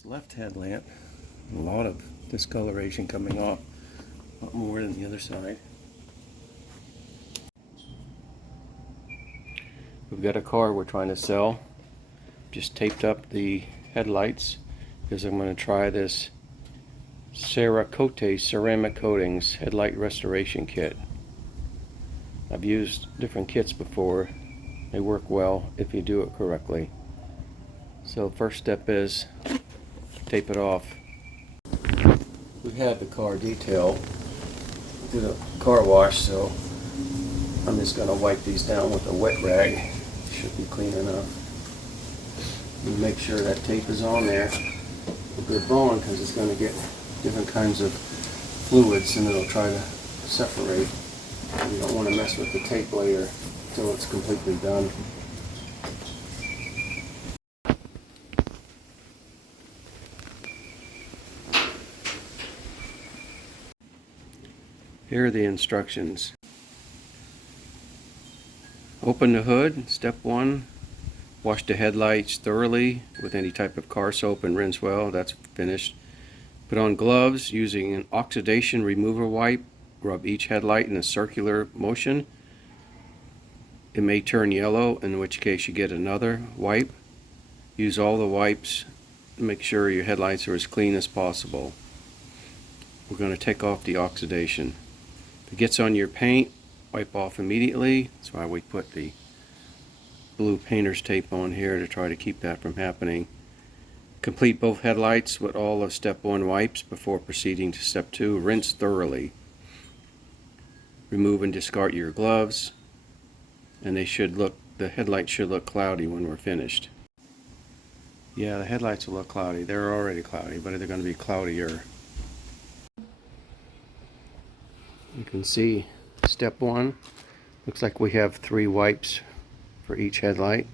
This left headlamp, a lot of discoloration coming off, a lot more than the other side. We've got a car we're trying to sell. Just taped up the headlights because I'm going to try this CERAKOTE ceramic coatings headlight restoration kit. I've used different kits before. They work well if you do it correctly. So first step is tape it off. We had the car detailed, did a car wash, so I'm just going to wipe these down with a wet rag. Should be clean enough. And make sure that tape is on there a good bone, because it's going to get different kinds of fluids and it'll try to separate. You don't want to mess with the tape layer until it's completely done. Here are the instructions. Open the hood. Step 1. Wash the headlights thoroughly with any type of car soap and rinse well. That's finished. Put on gloves using an oxidation remover wipe. Rub each headlight in a circular motion. It may turn yellow, in which case you get another wipe. Use all the wipes to make sure your headlights are as clean as possible. We're going to take off the oxidation. If it gets on your paint, wipe off immediately. That's why we put the blue painter's tape on here to try to keep that from happening. Complete both headlights with all of step 1 wipes before proceeding to step 2. Rinse thoroughly. Remove and discard your gloves, and the headlights should look cloudy when we're finished. Yeah, the headlights will look cloudy. They're already cloudy, but they're going to be cloudier. You can see step 1, looks like we have 3 wipes for each headlight.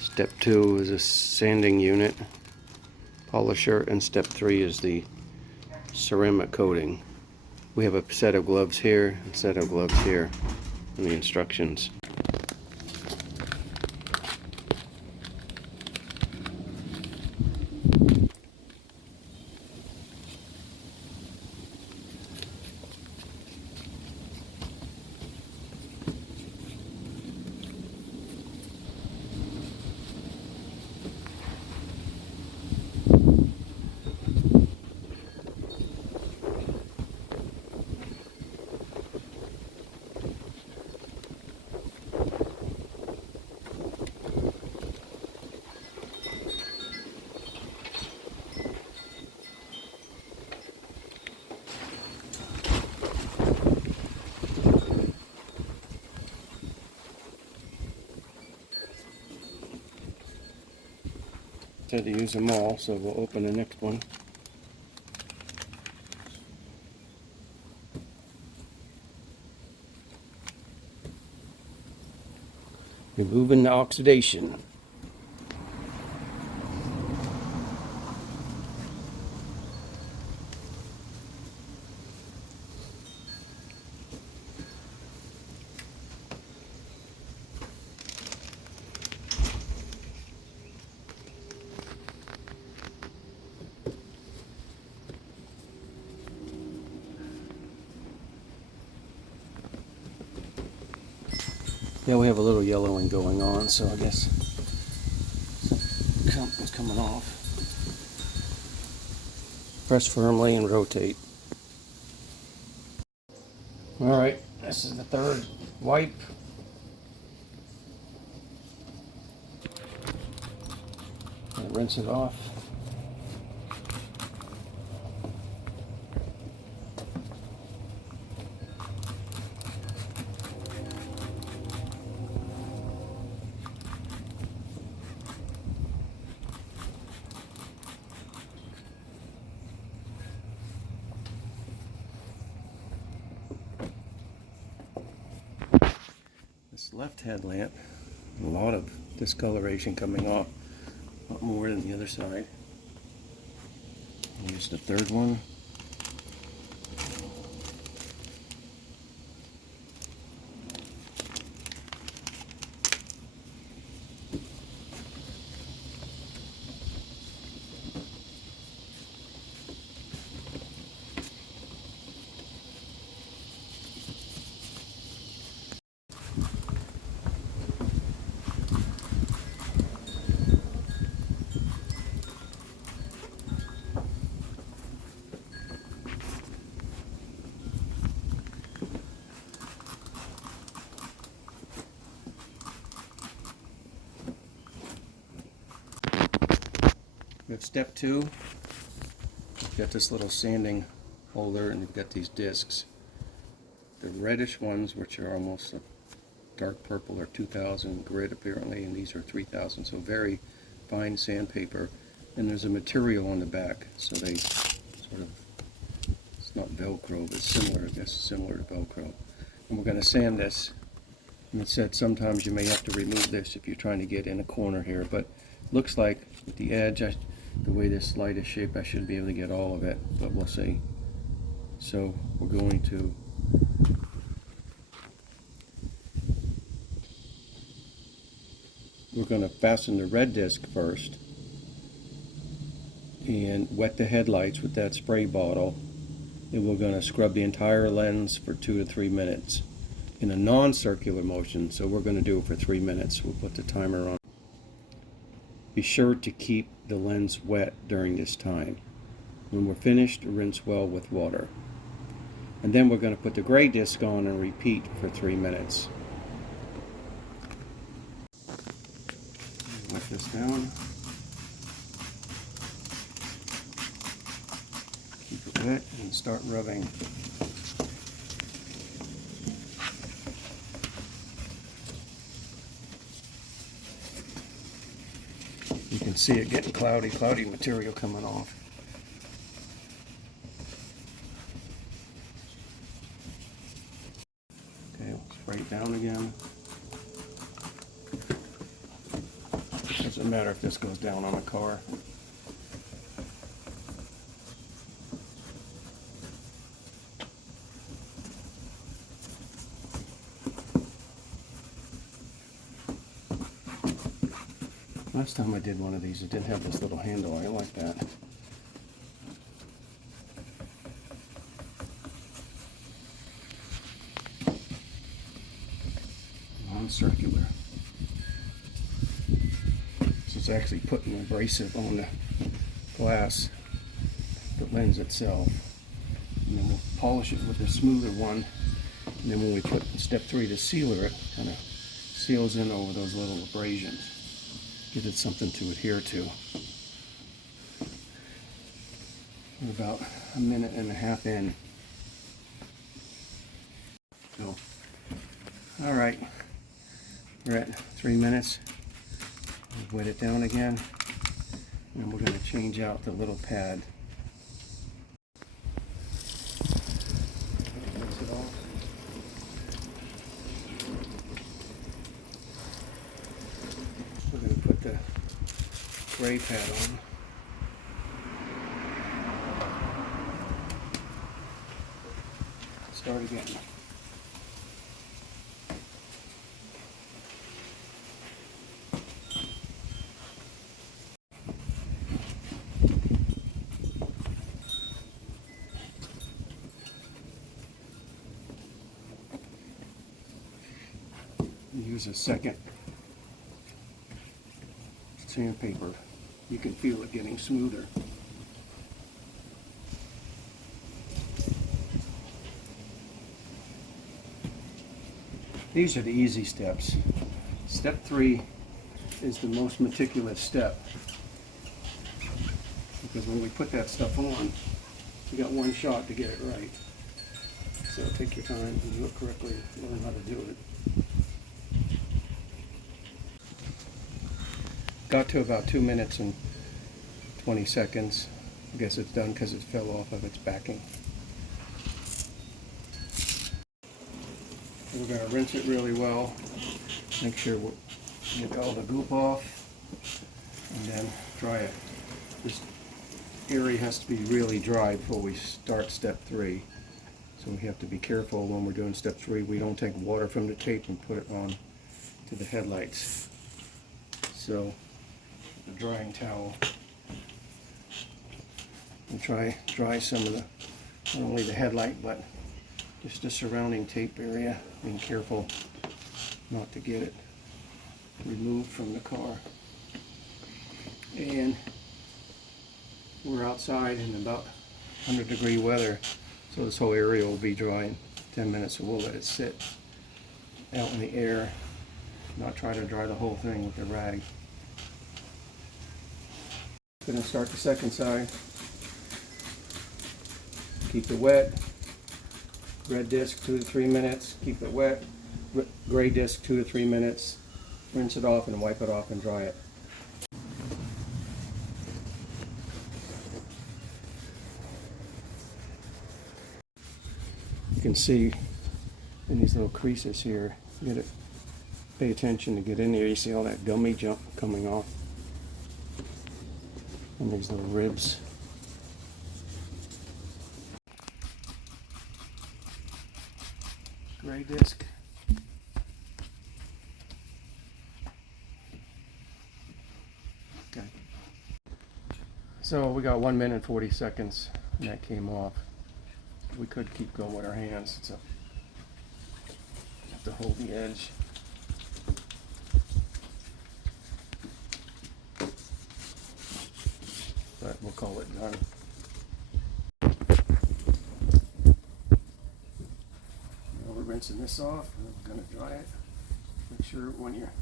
Step 2 is a sanding unit, polisher, and step 3 is the ceramic coating. We have a set of gloves here, a set of gloves here in the instructions. Said to use them all, so we'll open the next one. Removing the oxidation. Yeah, we have a little yellowing going on, so I guess something's coming off. Press firmly and rotate. Alright, this is the 3rd wipe. And rinse it off. This left headlamp, a lot of discoloration coming off, a lot more than the other side. Here's the 3rd one. We have step 2. You've got this little sanding holder and you've got these discs. The reddish ones, which are almost a dark purple, are 2000 grit apparently, and these are 3000, so very fine sandpaper. And there's a material on the back, so they sort of, it's not Velcro, but similar, I guess, similar to Velcro. And we're going to sand this. And it said sometimes you may have to remove this if you're trying to get in a corner here, but looks like with the edge, the way this light is shaped, I should be able to get all of it, but we'll see. So we're going to fasten the red disc first and wet the headlights with that spray bottle, and we're going to scrub the entire lens for 2 to 3 minutes in a non-circular motion. So we're going to do it for 3 minutes. We'll put the timer on. Be sure to keep the lens wet during this time. When we're finished, rinse well with water. And then we're going to put the gray disc on and repeat for 3 minutes. Wet this down. Keep it wet and start rubbing. You can see it getting cloudy material coming off. Okay, we'll spray it down again. Doesn't matter if this goes down on a car. Last time I did one of these, it didn't have this little handle. I like that. Non-circular. So it's actually putting an abrasive on the glass, the lens itself. And then we'll polish it with a smoother one. And then when we put step 3 to sealer it, kind of seals in over those little abrasions. Give it something to adhere to. We're about a minute and a half in. So, all right, we're at 3 minutes. We'll wet it down again, and we're going to change out the little pad. Rinse it off. We're going to put the gray pad on. Start again. Use a second sandpaper. You can feel it getting smoother. These are the easy steps. Step 3 is the most meticulous step, because when we put that stuff on, you got one shot to get it right. So take your time and do it correctly, learn how to do it. Got to about 2 minutes and 20 seconds. I guess it's done because it fell off of its backing. We're going to rinse it really well. Make sure we get all the goop off, and then dry it. This area has to be really dry before we start step 3. So we have to be careful when we're doing step 3. We don't take water from the tape and put it on to the headlights. So a drying towel, and dry some of the, not only the headlight, but just the surrounding tape area. Being careful not to get it removed from the car. And we're outside in about 100-degree weather, so this whole area will be dry in 10 minutes, so we'll let it sit out in the air, not try to dry the whole thing with the rag. it and start the second side. Keep it wet. Red disc 2 to 3 minutes. Keep it wet. Gray disc 2 to 3 minutes. Rinse it off and wipe it off and dry it. You can see in these little creases here, you gotta pay attention to get in there. You see all that gummy junk coming off. And these little ribs. Gray disc. Okay. So we got 1 minute and 40 seconds and that came off. We could keep going with our hands, so have to hold the edge. But we'll call it done. Now we're rinsing this off, and we're going to dry it. Make sure when you're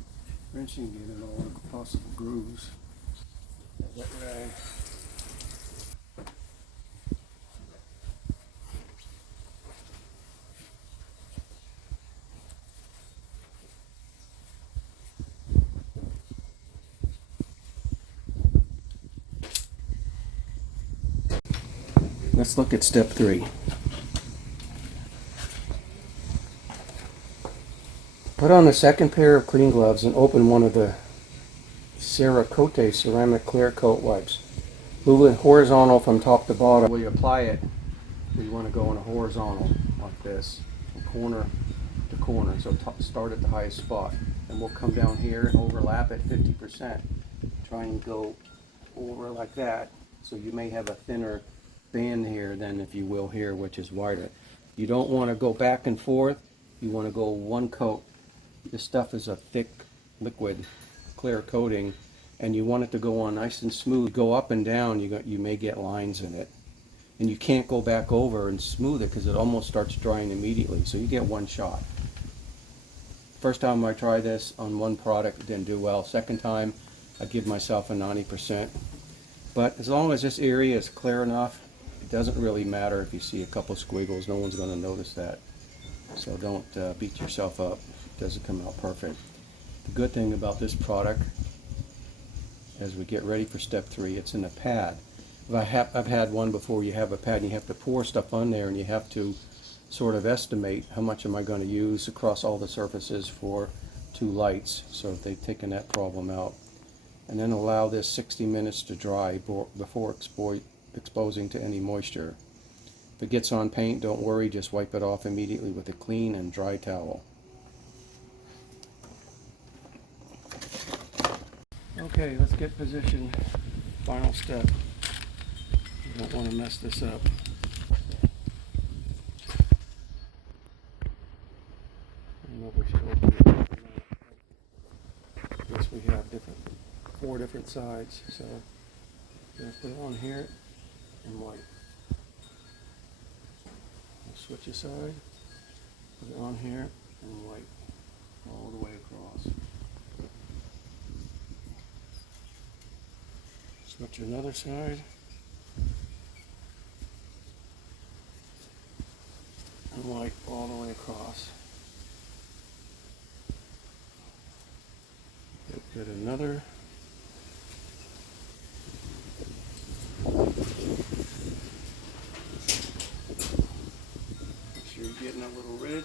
rinsing, get in all the possible grooves. Wet rag. Let's look at step 3. Put on the second pair of clean gloves and open one of the CERAKOTE ceramic clear coat wipes. Move it horizontal from top to bottom. When you apply it, you want to go in a horizontal like this, from corner to corner. So start at the highest spot. And we'll come down here and overlap at 50%. Try and go over like that. So you may have a thinner band here than if you will here, which is wider. You don't want to go back and forth. You want to go one coat. This stuff is a thick liquid clear coating and you want it to go on nice and smooth. Go up and down, you may get lines in it. And you can't go back over and smooth it because it almost starts drying immediately. So you get one shot. First time I tried this on one product, it didn't do well. Second time, I give myself a 90%. But as long as this area is clear enough, it doesn't really matter if you see a couple squiggles. No one's going to notice that. So don't beat yourself up. It doesn't come out perfect. The good thing about this product, as we get ready for step 3, it's in a pad. I've had one before. You have a pad and you have to pour stuff on there and you have to sort of estimate how much am I going to use across all the surfaces for 2 lights. So they've taken that problem out. And then allow this 60 minutes to dry before exposing to any moisture. If it gets on paint, don't worry, just wipe it off immediately with a clean and dry towel. Okay, let's get positioned. Final step. You don't want to mess this up. I don't know if we should open it or not. I guess we have 4 different sides, so I'm going to put it on here and wipe. I'll switch aside, put it on here and wipe all the way across. Switch another side and wipe all the way across. Get another. Make sure you're getting a little ridge.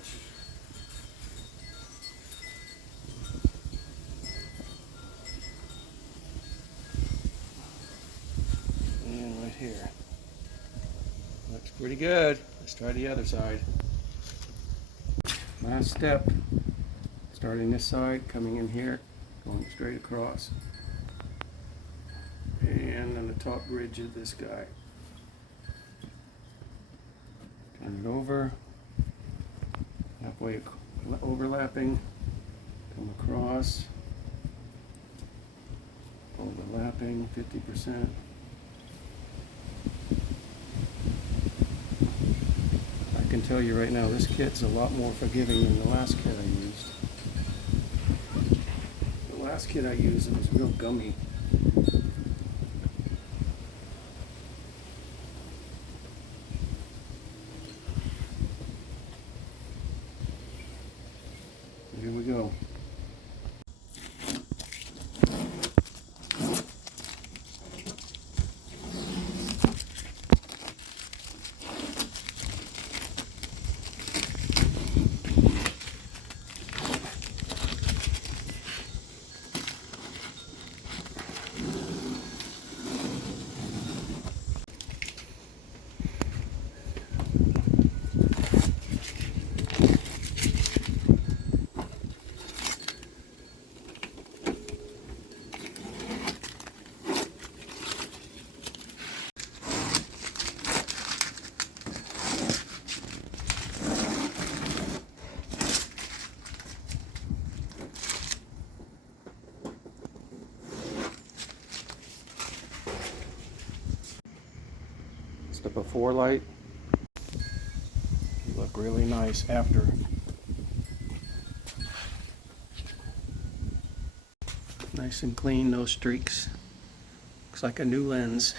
And right here. Looks pretty good. Let's try the other side. Last step. Starting this side, coming in here, going straight across. And on the top ridge of this guy. Turn it over. Halfway overlapping. Come across. Overlapping 50%. I can tell you right now, this kit's a lot more forgiving than the last kit I used. The last kit I used, it was real gummy. the before light. You look really nice after. Nice and clean, no streaks. Looks like a new lens.